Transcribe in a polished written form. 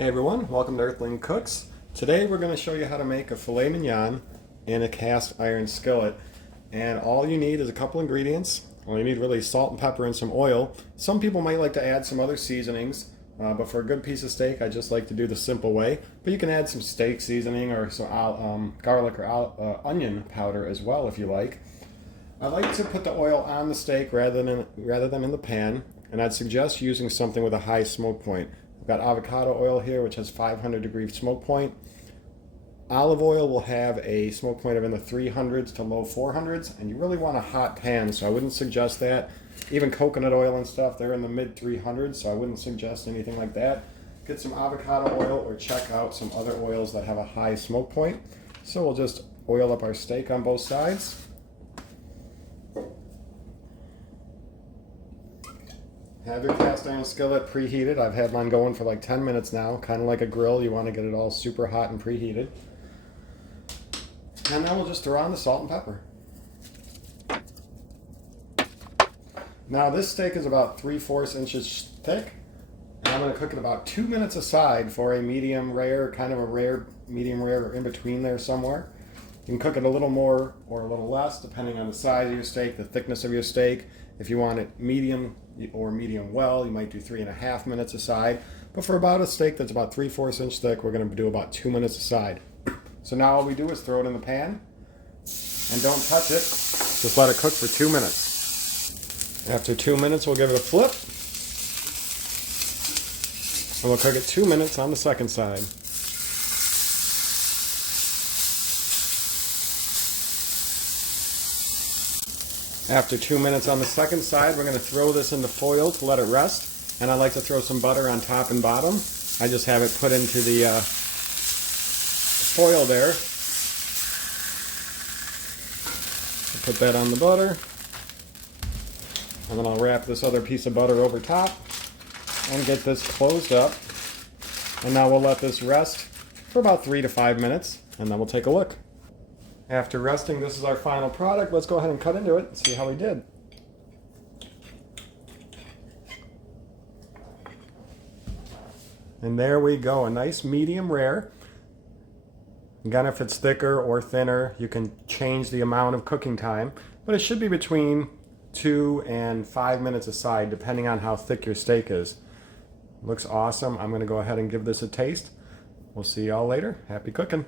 Hey everyone, welcome to Earthling Cooks. Today we're going to show you how to make a filet mignon in a cast iron skillet. And all you need is a couple ingredients. All you need really salt and pepper and some oil. Some people might like to add some other seasonings, but for a good piece of steak I just like to do the simple way. But you can add some steak seasoning or some garlic or onion powder as well if you like. I like to put the oil on the steak rather than in the pan, and I'd suggest using something with a high smoke point. I've got avocado oil here, which has 500-degree smoke point. Olive oil will have a smoke point of in the 300s to low 400s, and you really want a hot pan, so I wouldn't suggest that. Even coconut oil and stuff, they're in the mid 300s, so I wouldn't suggest anything like that. Get some avocado oil or check out some other oils that have a high smoke point. So we'll just oil up our steak on both sides. Have your cast iron skillet preheated. I've had mine going for like 10 minutes now, kind of like a grill. You want to get it all super hot and preheated. And then we'll just throw on the salt and pepper. Now this steak is about 3/4 inches thick, and I'm going to cook it about 2 minutes aside for a medium rare, kind of a rare, medium rare, or in between there somewhere. You can cook it a little more or a little less depending on the size of your steak, the thickness of your steak. If you want it medium or medium well, you might do 3.5 minutes aside. But for about a steak that's about 3/4 inch thick, we're going to do about 2 minutes aside. So now all we do is throw it in the pan and don't touch it. Just let it cook for 2 minutes. After 2 minutes, we'll give it a flip. And we'll cook it 2 minutes on the second side. After 2 minutes on the second side, we're going to throw this into foil to let it rest. And I like to throw some butter on top and bottom. I just have it put into the foil there. I'll put that on the butter. And then I'll wrap this other piece of butter over top and get this closed up. And now we'll let this rest for about 3 to 5 minutes, and then we'll take a look. After resting, this is our final product. Let's go ahead and cut into it and see how we did. And there we go, a nice medium rare. Again, if it's thicker or thinner, you can change the amount of cooking time, but it should be between 2 and 5 minutes aside, depending on how thick your steak is. Looks awesome. I'm going to go ahead and give this a taste. We'll see y'all later. Happy cooking.